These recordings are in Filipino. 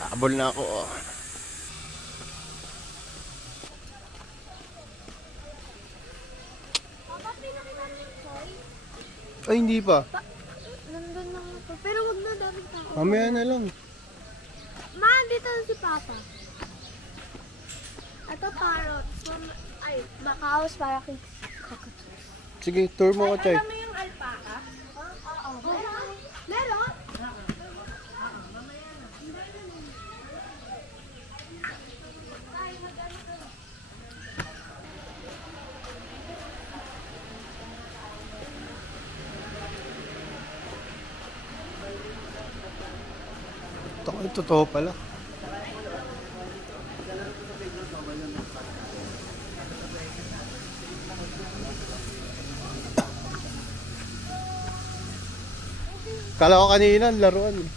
Habol na ako. Oh. Ay, hindi pa. Nandun na ako. Pero wag na, daming tao. Mamaya na lang. Ma, dito na si Papa. Ito parrot. Ay, makaos para kay cockatoos. Sige, tour mo ko, Chay. Alam mo yung alpaca? Oo. Meron? Totoo pala. Kala ko kanina laruan eh.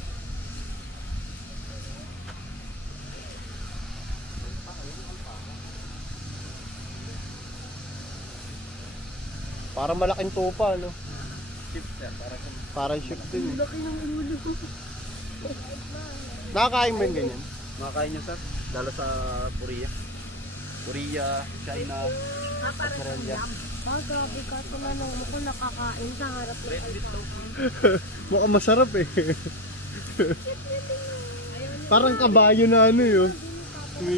Para malaking tupa, no? Parang ship din eh. Nakakain mo yung ganyan? Makakain nyo, sir. Lalo sa Korea. Korea, China, Australia. Grabe ka. Tumanong mo kung nakakain sa harap ng alpaca. Mukhang masarap eh. Parang kabayo na ano yun. Oo,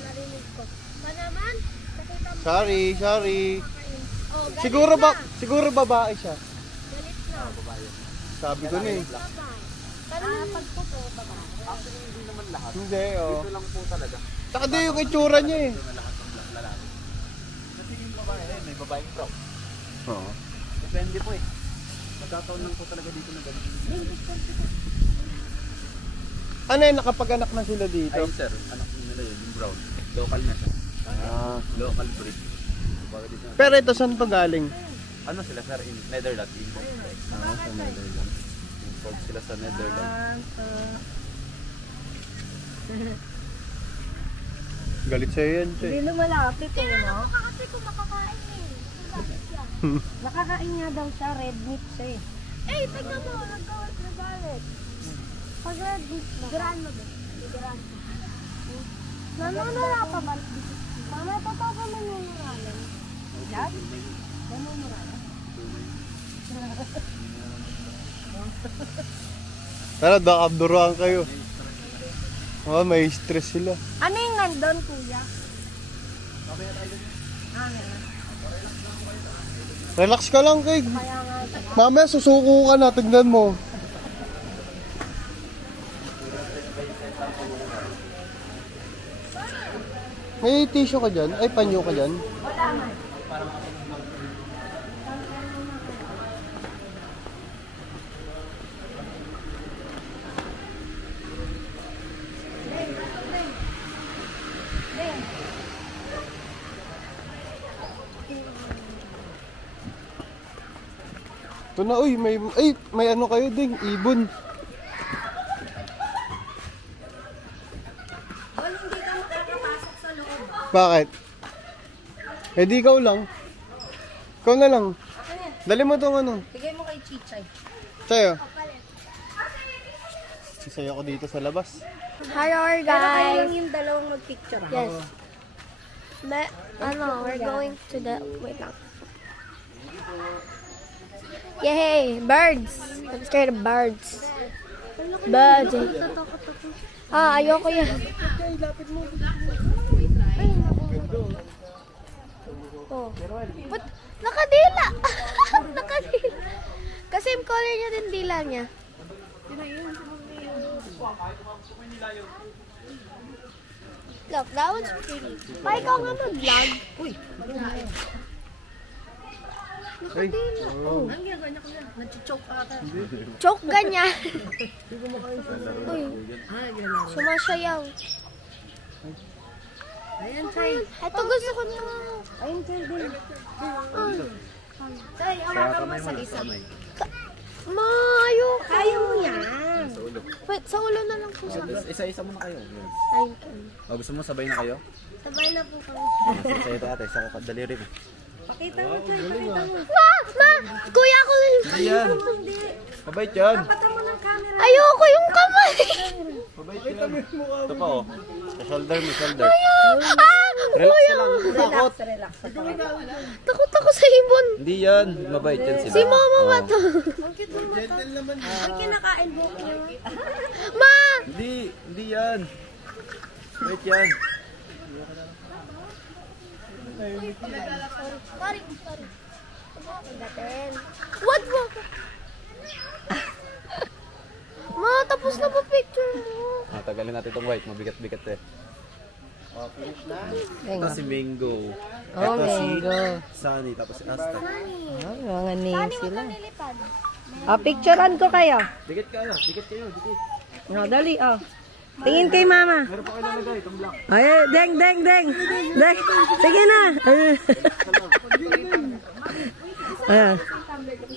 narinig ko. Manaman, nakita mo. Sorry. Oh, galit Siguro babae siya. Galit na. Sabi ko na eh. Pagpupo, babae. Actually, hindi naman lahat. Hindi, oh. Ito lang po talaga. Saka di yung itsura niya eh. Ito na lahat ng lalaki. Kasi yung babae, may babaeng pro. Oo. Depende po eh. Magkataon lang po talaga dito na ganun. Ano yun, nakapag-anak na sila dito? Ayun sir, anak nila yun, yung brown. Local na siya. Local breed. Dito na. Pero ito saan to galing? Ano sila sir, in Netherlands. Sa Netherlands. Import sila sa Netherlands. Galit sa'yo yan, Chay. Hindi na malapit eh, no? Kasi kung makakain eh. Nakakain nga daw siya, red meat siya eh. Eh, tignan mo, nagalit. Pag red meat mo. Giraan mo ba? Giraan mo. Nanunura pa ba? Mama, totoo ba nanunuralan? Yan? Nanunuralan? Pero dakabduruan kayo. Oh, may stress sila. Ano yung nandun, kuya? Relax ka lang, kay. Kaya nga, Mamaya susuko ka na, tignan mo. May tissue ka dyan? Ay, panyo ka dyan? wala man. Ito na, uy, may ano kayo ding, ibon. Well, hindi ka makakapasok sa loob. Bakit? Eh di ikaw lang. Ikaw na lang. Ako yan. Dali mo tong ano. Bigay mo kay Chichay. Sa'yo. Sisaya ko dito sa labas. Hello, Pero kayo lang guys. yung dalawang mag-picture. Yes. We're going to the, wait lang. Yay, birds. I'm scared of birds. Birds. Ah, ayoko yan. Oh. But, nakadila. Nakadila. Kasi yung color niya din dila niya. Look, that one's pretty. Pa, ikaw nga mag-vlog. Uy, Nakadila. ang ginagawa niya kuya, nag-choke ata. Choke ganyan. Uy, Ah, gano'n. sumasayaw. Ayan, Chay. Ito gusto ko na. Ayun, Chay din. Ay. Chay, hawakan mo sa isa. Ma, ayoko. Kaya mo yan. Sa ulo. Wait, sa ulo na lang po sa akin. Isa-isa muna kayo. Yes. Ay, Gusto mo sabay na kayo? sabay na po kami. Sa ito ate, sa kadaliri mo. Pakita mo, Chay. Pakita mo. Ma! Kuya ko yung... Ayan! Hindi. Mabait yan! Pata mo ng camera. Ayoko yung kamay! Mabait yan! Ito pa oh. Sa shoulder mo, shoulder. Ah! Relax ka lang. Takot. Relax. Takot ako sa ibon. Hindi yan. Mabait yan sila. Si mama ba to? Gentle naman. May kinakain mo. Ma! Hindi yan. Mabait yan. Sorry. What mo? Ma, tapos na ba picture mo? Tagalin natin itong white. Mabigat-bigat eh. Ito si Mango. Oh, Ito si Mango. Sunny. Tapos si Asta. Oh, mga name sila. Nilipad. Picturean ko kayo. Dikit kayo. Dikit. No, dali, oh. Tingin kay mama. Meron pa kayo lalagay. Itong black. Ay, deng. Sige na.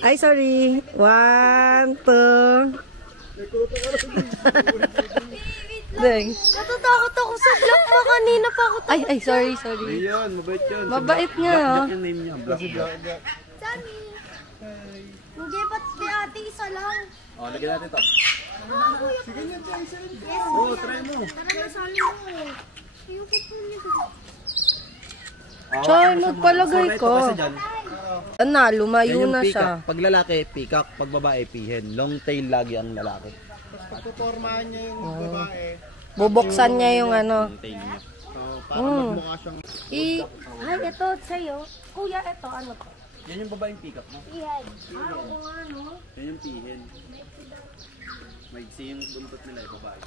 Ay, sorry. 1, 2. Deng. Natatakot ako sa black mo. Kanina pa ako. Ay, sorry. Ayan, mabait yan. Mabait nga, Black oh. yung name niya. Black. Sani. Hindi, ba't di ate isa lang? Oh, lagyan natin ito. Kuya. Sige na, Oh, try mo. Tara na, sali mo. Ayoko po nito. Choy, magpalagay ko. Lumayo Yan yung na peacock. siya. Pag lalaki, peacock. Pag babae, pihen. Long tail lagi ang lalaki. Pagpupormahan niya yung babae. Bubuksan niya yung ano. Long tail niya. Para magmukha siyang... Ay, ito sa'yo. Kuya, ito. Ano to? Yan yung babaeng peacock mo. Iyan. Oo nga, no? Yan yung pihen. Maigsi yung buntot nila yung babae.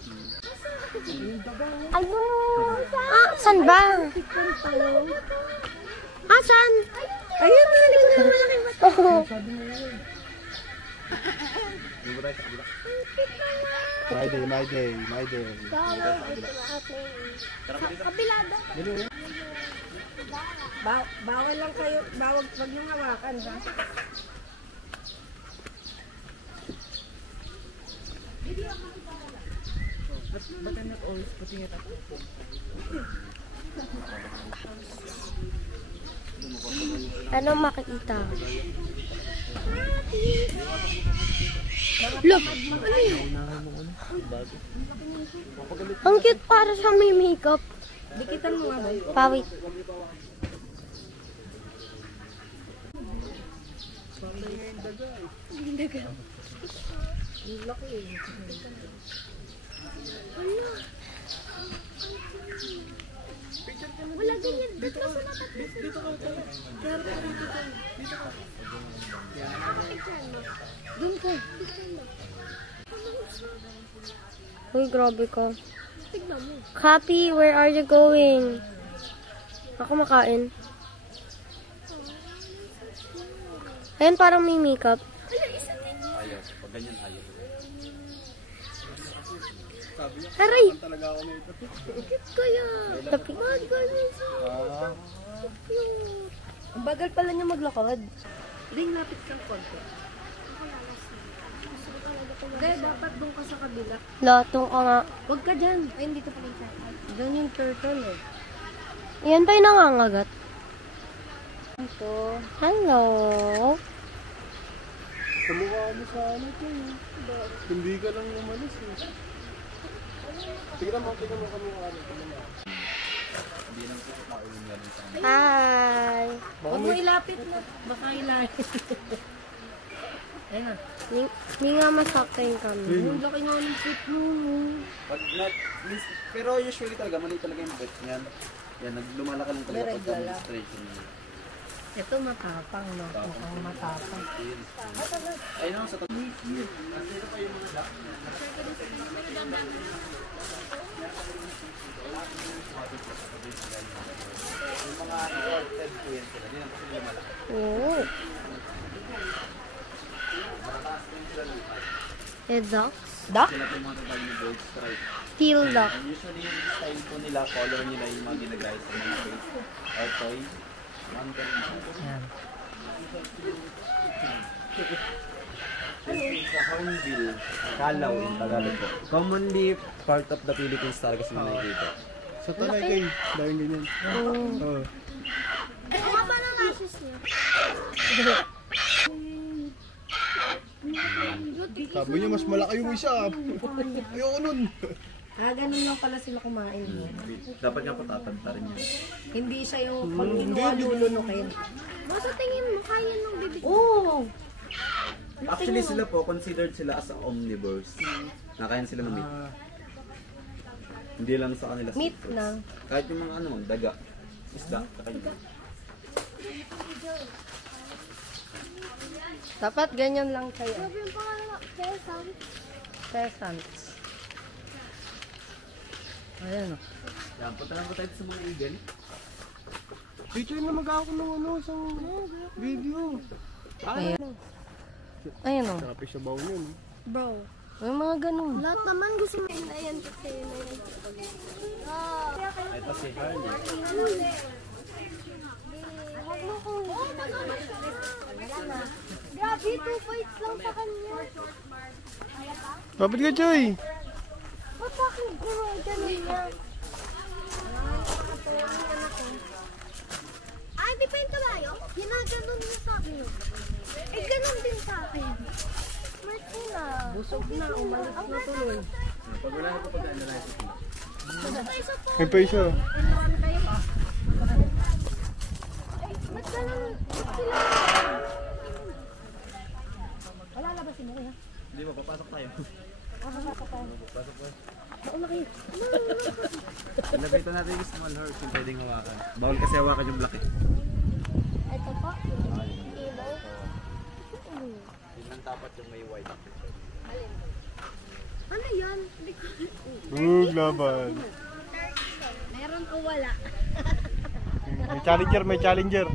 Ayun. Saan ba? Saan? Ayun, sa likod ng malaking bato. Yung babae sa kabila. My day. Kabilada. Bawal lang kayo. Wag yung hawakan, ha? Ano makikita? Look! Ano yun? Ang cute para sa may makeup. Dikitan mo nga ba? Pawit. Wala ganyan. Dito sa lapat. Dito ka. Doon ka. Uy, grabe ka. Happy, where are you going? Ako makain. Ayan, parang may makeup. Ayaw. Pag ganyan, ayaw. Aray! Talaga ako nito. Kaya, tapi. Ang bagal pala niya maglakad. Ding, lapit kang konti. Gaya, dapat doon ka sa kabila. Latong ka nga. Huwag ka dyan. Ay, hindi ka pala isa. Dyan yung turtle, eh. Yan pa yung nangangagat. Ito. Hello. Kamukha mo sa ano ito. Hindi ka lang umalis eh. Tignan mo kamukha nito. Hi. Huwag mo ilapit na. Baka ilapit. Ayun na. Hindi nga masaktan kami. Ang laki nga ng pit nun. Pero usually talaga, mali talaga yung bet niyan. Yan, lumalaki lang talaga pag demonstration niya. Ito matapang, no? Mukhang matapang. Ayun ang sa tabi. Ito pa yung mga duck. Yung mga imported po yan sila. Hindi naman sila lumalaki. Oh. Ducks? Duck? Sila po yung mga tatawag ni bird stripe. Teal duck. And usually yung style po nila, color nila yung mga ginagaya sa mga face or toys. Yan. Sa hornbill, kalaw in Tagalog po. Commonly part of the Philippines talaga sila nakikita. Sa tanay kayo. Dahil ganyan. Oo. Ano nga ba ng asus niya? Sabi niya mas malaki yung isa. Ayoko nun. Ganun lang pala sila kumain. Dapat nga po tatanta rin yan. Hindi siya yung pag kinuha lulunukin. Basta tingin mo, kaya nung bibig. Oo! Actually sila po, considered sila as omnivores. Nakain sila ng meat. Hindi lang sa kanila Meat seafoods. na. Kahit yung mga ano, daga, isda, kakain. Dapat ganyan lang kayo. Sabi yung pangalan, Kesam. Pheasants. Ayan o. Yan, punta lang po tayo sa mga eagle. Picture na mag-ako ng ano sa video. Ayan. Ayan o. Sabi sa baw yun. Bro. May mga ganun. Lahat naman gusto mo yun na yan kasi na yan. Ito si Harley. Huwag mo kong... Grabe, 2 points lang sa kanya. Kapit ka, Choy. Ba't bakit ganun niya? Ay, di pa yung kabayo? Ginaganon niya sa akin. Eh, ganun din sa akin. Smart mo na. Busog na. Umalis na tuloy. Pag wala na po pag-ano lang ito. May pa isa. Ba't ganun? Sila? Wala na ba si Maria? Hindi mo, papasok tayo. Papasok po. Labitan natin yung small horse yung pwedeng hawakan. Bawal kasi hawakan yung black eh. Ito po. Table. Yun lang tapat yung may white. Ano yan? Hindi ko... Laban. Meron o wala? May challenger, may challenger.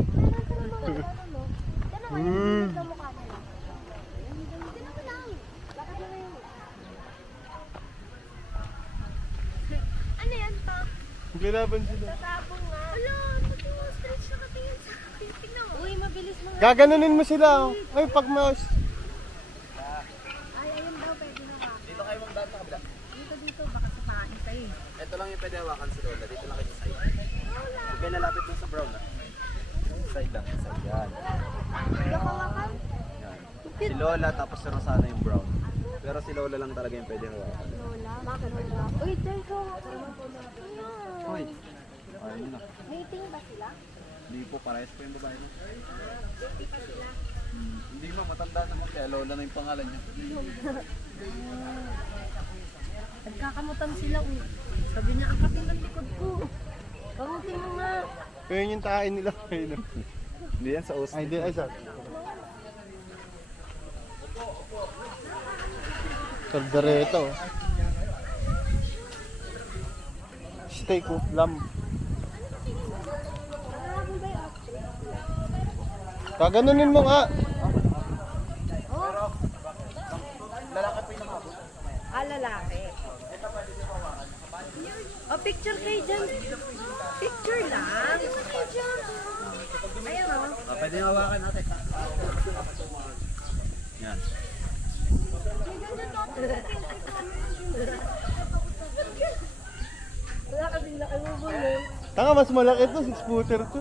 Ano yan to? Maglalaban sila. Tatapong nga. Wala, stretch na katingin sa akin. Tignan mo. Uy, mabilis mga. Gaganunin mo sila. Ay, pag mouse. Ay, ayun daw, pwede na ka. Dito kayo mong daan sa kabila. Dito, baka sapain tayo. Ito lang yung pwede hawakan si Lola. Dito lang kayo sa side. Huwag kayo nalapit dun sa brown ah. Side lang, side. Yan. Nakawakan? Yan. Si Lola tapos si Rosana yung brown. Pero si Lola lang talaga yung pwede hawakan. Lola. Bakit Lola? Uy, Teko. Hoy. Ayun na. Mating ba sila? Hindi po, parehas po yung babae mo. Hindi ma, matanda naman kaya Lola na yung pangalan niya. Nagkakamutan sila. Sabi niya, ang kapil ng likod ko. Kamutin mo nga. Kaya yung tain nila. Hindi yan sa Austin. Ay, di, ay, sa. Kaldereta, oh. Steak, oh. Lamb. Kaganunin mo nga. Lalaki. O, picture kayo dyan. Picture lang. Ayan o. Pwede yung hawakan natin. Yan. Wala kasing laki mo ba mo? Tanga, mas malaki to. 6-footer to.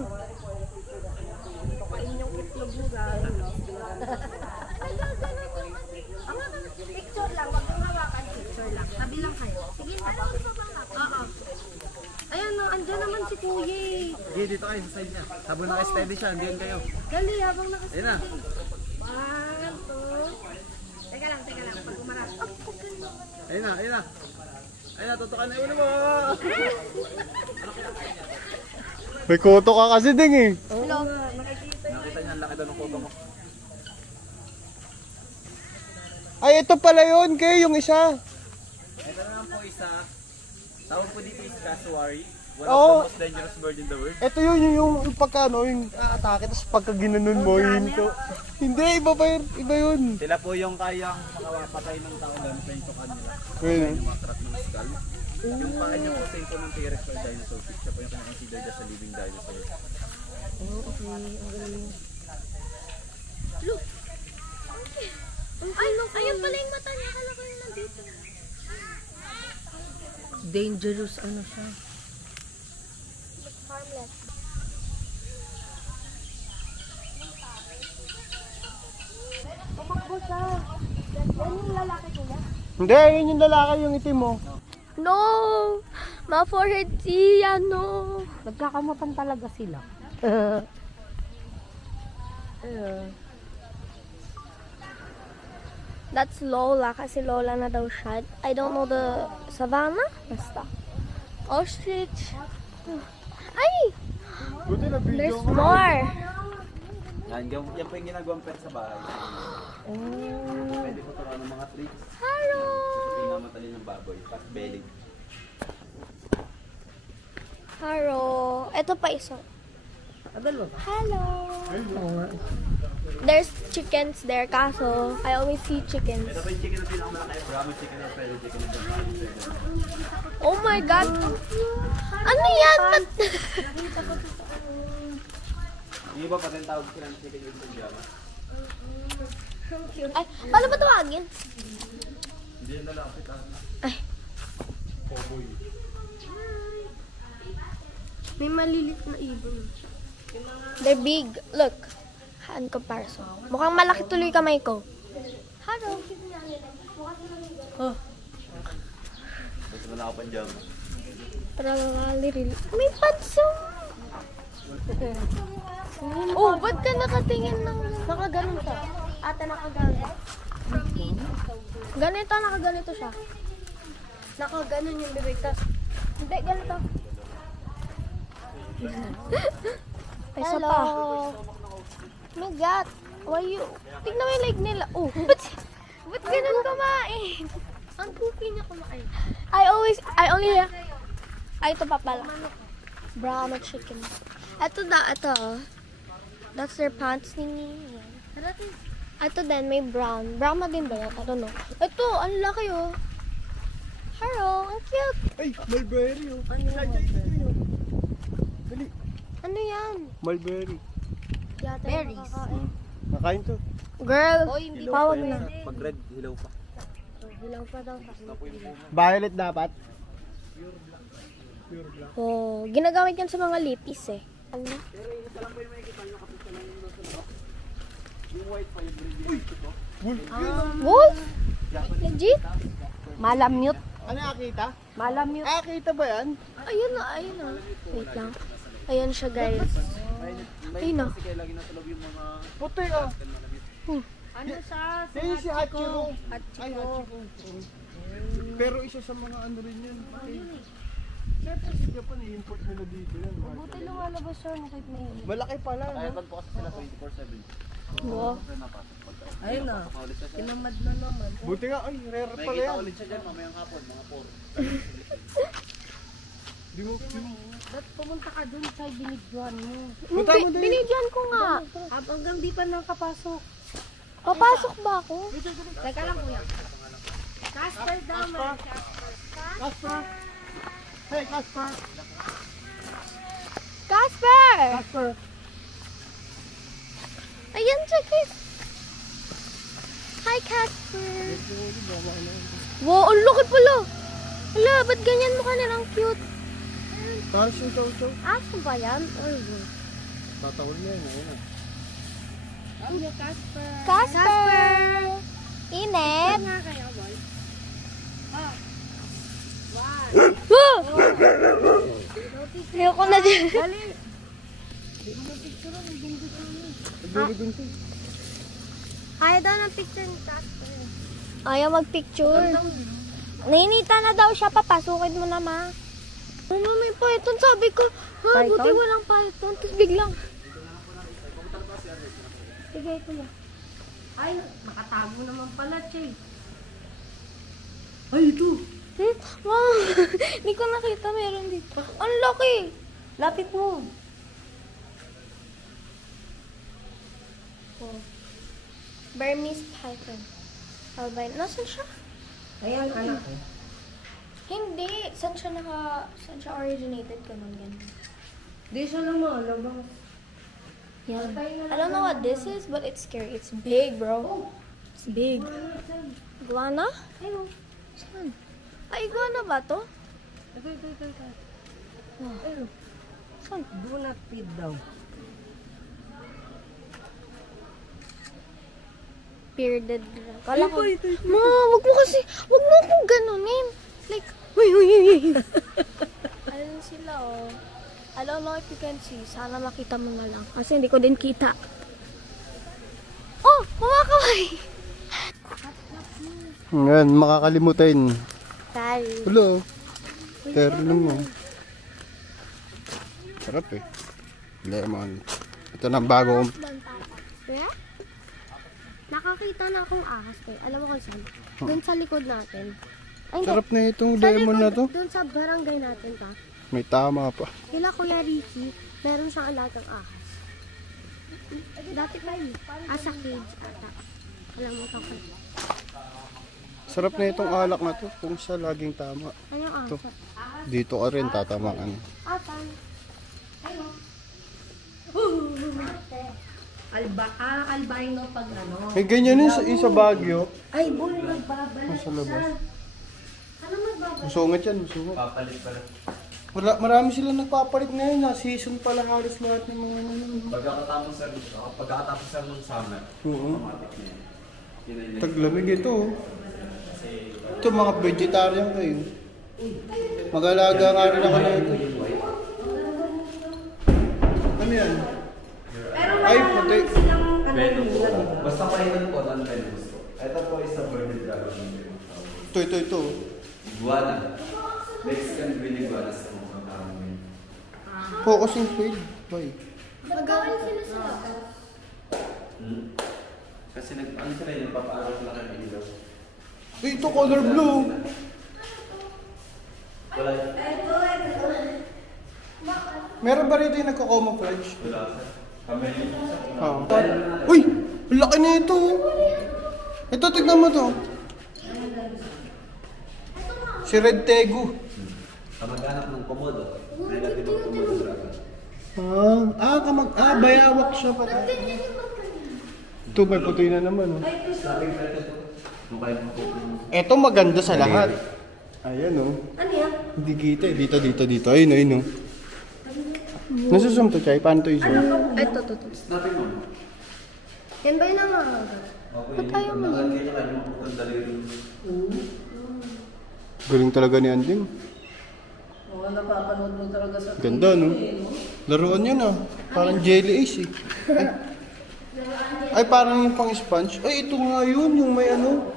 Kain yung itlog mo gano'n. Picture lang, wag mong hawakan. Picture lang. Tabi lang kayo. Sige, ano pa bang Oo. Ayan o, andyan naman si Kuya. Sige, dito kayo sa side niya. Habang naka-steady siya, hindi yan kayo. Dali, habang nakasin. Ayun na. 1, 2. Teka lang. Pag umarap. Ayun na, ayun na. Ayun na, tutukan na yung ulo mo. May koto ka kasi ding eh. Oo nga, nakikita. Nakita niya, ang laki daw ng kuto mo. Ay, ito pala yun, Kay, yung isa. Ito na lang po isa. Tawag po dito is cassowary. One Oo. of the most dangerous bird in the world. Ito yun, yung pagka, ano, yung atake, tapos pagka ginanon mo, yun to. Hindi, iba yun. Sila po yung kayang makapatay ng tao lang sa yung tukan nila. Ayun. Yung matrat ng skull. Yung paa niya po sa ito ng T-Rex or dinosaur fish. Siya po yung kinakonsider dyan sa living dinosaur. Okay, ang galing. Look. Ay, look. Ayun pala yung mata niya. Akala ko yung nandito. Dangerous ano siya. Harmless. Tumakbo siya. Yan yung lalaki ko na. Hindi, yun yung lalaki, yung itim mo. No! Ma-forehead siya, no! Nagkakamutan talaga sila. That's Lola, kasi Lola na daw siya. I don't know the Savannah? Basta. Ostrich. Ay! Buti na video There's mo. more! Yan po yung ginagawang pet sa bahay. Pwede po turuan ng mga tricks. Hello! Pinamatali ng baboy. Fast belly. Hello! Ito pa isa. Dalawa ba? Hello! Oo nga. There's chickens there, kaso I always see chickens. Ito po yung chicken na pinakamalaki. Brahma chicken or feather chicken na pinakamalaki. Oh my God! Ano yan? Yung iba pa rin tawag sila ng chicken yung pajama. Ay, paano ba tawagin? Hindi yung lalaki tawag. Ay. May malilit na ibon. They're big. Look. In comparison. Mukhang malaki tuloy kamay ko. Hello. Oh. Gusto mo na ako pajama. May padsong. Oh, ba't ka nakatingin ng... Nakaganon ka? Ate, nakaganon. Ganito, nakaganito siya. Nakaganon yung bibig. Tas, hindi, ganito. Isa pa. My God. Why you... Tignan mo yung leg nila. Oh, ba't ganun kumain? Ang poopy niya kumain. I only... Ay, ito pa pala. Brahma chicken. Ito na, ito. That's their pants thingy. Ito din, may brown. Brahma din ba yan? I don't know. Ito, ang laki oh. Hello, ang cute. Ay, mulberry oh. Ano yung mulberry? Dali. Ano yan? Mulberry. Berries. Nakain to. Girl, pawag pa na. yan. Pag red, hilaw pa. Hilaw pa daw. Violet dapat. Oh, ginagamit yan sa mga lipis eh. Ano? Wolf? Legit? Malamute. Ano nakita? Malamute. Nakita ba yan? Ayun na, ayun na. Wait lang. Ayan siya guys. Ayun na. Kasi kaya lagi natulog yung mga... Puti ah. Ano siya? Yan si Hachiko. Ay, Hachiko. Hachiko. Pero isa sa mga ano rin yan. Siyempre si Japan i-import nila dito yan. Buti lumalabas siya. Nakit na yun. Malaki pala. Kaya No? pag po kasi sila 24/7. Wow. Ayun na. Ulit siya. Kinamad na naman. Buti nga, ay, rare pala Nakikita yan. ulit siya dyan mamayang hapon, mga 4. Di mo, Ba't pumunta ka dun sa binigyan mo? Punta mo din. Binigyan ko nga. Hanggang di pa nakapasok. Papasok ba ako? Teka lang kuya. Casper daw. Casper! Hey, Casper! Casper! Casper! Ayan siya guys. Hi Casper. Wow, ang laki pala. Hala, ba't ganyan mukha nila? Ang cute. Parang siya chow-chow. Aso ba yan? Ay, Tatawal niya yun. Ayun. Kuya Casper. Casper! Init! Nga kayo, boy. Wow! Ayoko na din. Dali. Nagbibigong Ayaw daw ng picture ni Casper. Ayaw mag-picture. Nainita na daw siya. Papasukin mo na, ma. Oh, may python. Sabi ko, ha, buti Python? walang python. Tapos biglang. Sige, ito na. Ay, nakatago naman pala, Che. Ay, ito. Wow! Hindi ko nakita. Meron dito. Ang laki! Lapit mo. Oh. Burmese python. Albino. Nasaan siya? Ayan, anak. Hindi. Saan siya originated? Ganun. Di siya lumalabas. Yan. I don't know what this is, but it's scary. It's big, bro. It's big. Iguana? Ayun. Saan? Ay, iguana ba to? Ito. Oh. Saan? Do not feed daw. Bearded. Kala ko. Ma, wag mo akong ganunin. Like, uy, Ayun sila oh. I don't know if you can see. Sana makita mo na lang. Kasi hindi ko din kita. Oh! Kumakaway! Ngayon, makakalimutin. Sorry. Hello. Terno mo. Sarap eh. Lemon. Ito na bago kong... Kuya? Nakakita na akong ahas kayo. Alam mo kung saan? Doon sa likod natin. Ay, hindi. Sarap na itong Sa lemon na to. Doon sa barangay natin ka. May tama pa. Kila Kuya Ricky, meron siyang alagang ahas. Dati pa yun. Sa cage ata. Alam mo ka. Sarap na itong alak na to. Kung sa laging tama. Ano ahas? Ito. Dito ka rin tatamaan. Asan? Albino pag ano. May ganyan yun sa Baguio. Ay, boy, nagbabalik Sa labas. Ano magbabalik? Musungit yan, musungit. Papalit pala. Marami sila nagpapalit ngayon na season pala halos lahat ng mga Pagkatapos sir ng summer, Oo. automatic na yan. Yun na yun. Taglamig ito. Oh. Ito mga vegetarian kayo. Mag-alaga nga rin ako na ito. Ano yan? Ay, puti. Venom po. Basta kailan po, non-venom po. Ito po is a birded dragon. Ito. Iguana. Mexican green iguana sa mga karamihan. Focusing field. Why? Nagawan sila sa Kasi ano sila yun, papaaral sila kay ilaw. Ito color blue. Wala. Meron ba rito yung nagko-camouflage? Wala sir. Kami yun. Uy! Ang laki na ito. Ito, tignan mo to. Si Red Tegu. Kamag-anak ng komodo. Relative of komodo dragon. Bayawak siya pala. Ito, may puti na naman. Oh. Sabing pwede ito. Mukha yung po. Ito maganda sa lahat. Ayan oh. Ano yan? Hindi kita eh. Dito. Ayun oh. Nasusum to, Chay? Paano to i-zoom? Ito. Snapping mo. Yan ba yun ang mga? Okay. Ba't ayaw mo yun? Kaya kayo magpupunta dito. Galing talaga ni Anding. Oo, napapanood mo talaga sa Ganda no? Laruan yun ah. Parang jelly ace eh. Ay parang yung pang sponge. Ay ito nga yun, yung may ano.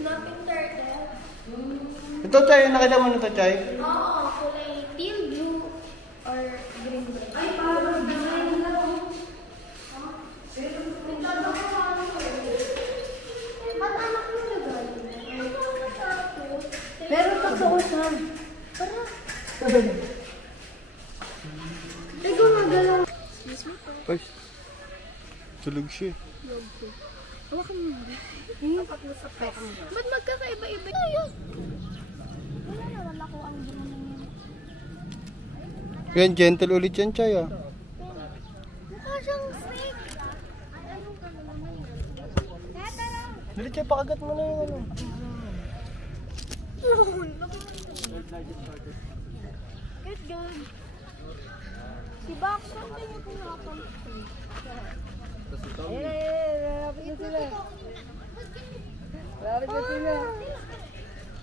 Snapping turtle. Ito Chay, nakita mo na ito Chay? Oo, kulay teal blue or green. Ay, Meron pa sa usan. Ay, gumagalaw. Ay, tulog siya. Hawakan mo. Ba't magkakaiba-iba? Ayun. Wala ko ang Yan, gentle ulit yan Chay ah. mukha siyang snake. Anong ka naman yan? Tara. Dali Chay, pakagat mo na yung ano. Good. Si Baxo na yung pinapansin.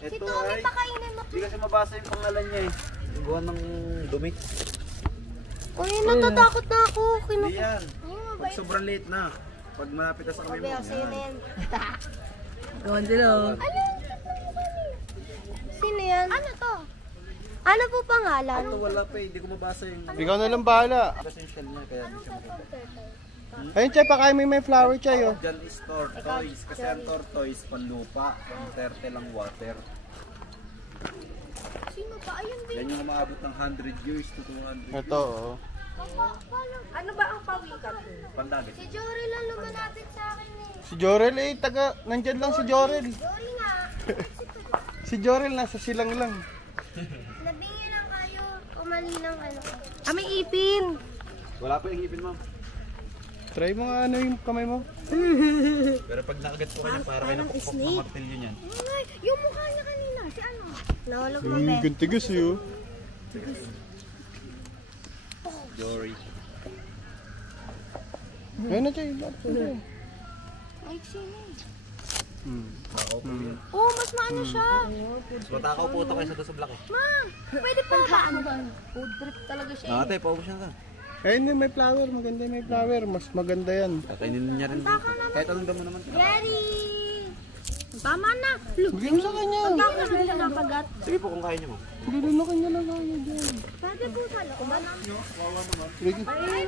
Si Tommy, pakainin mo. Hindi kasi mabasa yung pangalan niya eh. Yung gawa ng dumi. Uy, natatakot na ako. Hindi yan. Pag sobrang late na. Pag malapit na sa kami mo. Sa'yo na yan. Gawin sila. Sino yan? Ano to? Ano po pangalan? Ito wala pa eh. Hindi ko mabasa yung... Ikaw na lang bahala. Kasi yung shell niya kaya hindi siya makita. Ayun Chay, pakain mo yung may flower Chay oh. Diyan is tortoise. Kasi ang tortoise panlupa. Ang turtle ang water. Sino pa? Ayun din. Yan yung umaabot ng 100 years to 200 years. Ito oh. Ano ba ang pawikan ko? Pandagat. Si Jory lang lumalapit sa akin eh. Si Jorel eh, nandyan lang si Jorel. Jory nga. Si Jorel nasa silang lang. Nabingin lang kayo. Umali ng ano. May ipin. Wala pa yung ipin ma'am. Try mo nga ano yung kamay mo. Pero pag nakagat po kayo, para kayo napukpok ng martilyo niyan. Ay, yung mukha niya kanina. Si ano? Nahulog mo Yung be. gantigas yun. Jory. Ayun na Chay. Ay, sino? Oh, mas maano siya. Mas matakaw po ito kaysa doon sa black eh. Ma, pwede pa ba? Food trip talaga siya. Ate, paubos na ka. Eh, hindi, may flower. Maganda may flower. Mas maganda yan. Kakainin niya rin dito. Kahit anong damo naman. Jerry! Tama na. Bigyan mo sa kanya. Bakit na siya nakagat? Sige po kung kaya niyo mo. Bigyan na kanya lang kanya dyan. Pwede po sa looban. Bigyan. Ay,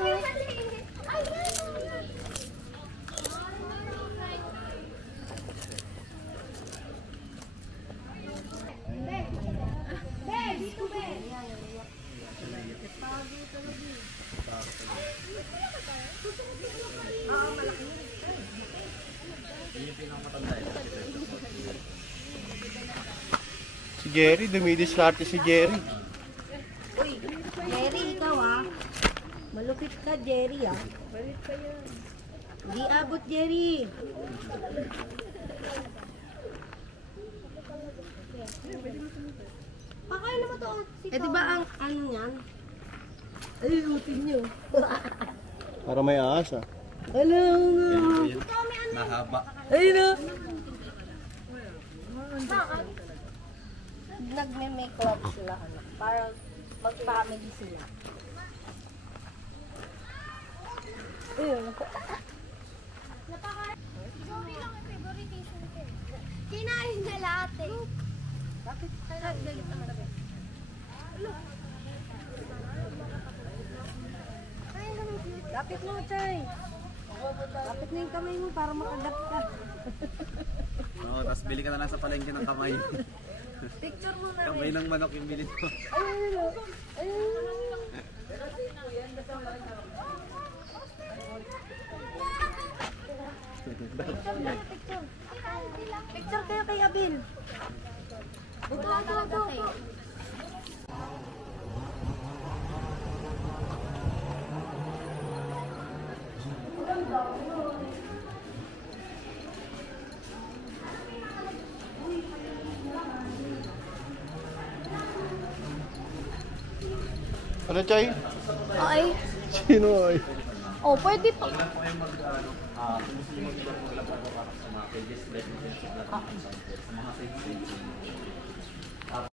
Si Jerry, dumidiskarte si Jerry. Uy, Jerry, ikaw ah. Malupit ka, Jerry ah. Di abot, Jerry. pakain naman to. Eh, di ba ang ano niyan? Ay, utin niyo. Para may ahas ah. Hello, Mahaba. ay no. Nagme-make love sila, anak. Para mag-family sila. Ayun. Sorry lang, favoritism ko. Kinain na lahat eh. Bakit? Galit ang gabi. Lapit mo, Chay. Lapit na yung kamay mo para makagat ka. Oo, tapos bili ka na lang sa palengke ng kamay. Picture mo na Kamay ng manok yung bilhin mo. Picture kayo kay Abil. Ito. Ano, Chay? Okay. Sino ay? Oh, pwede pa. Kung gusto nyo maglaro para sa mga pages, let me sa mga sites.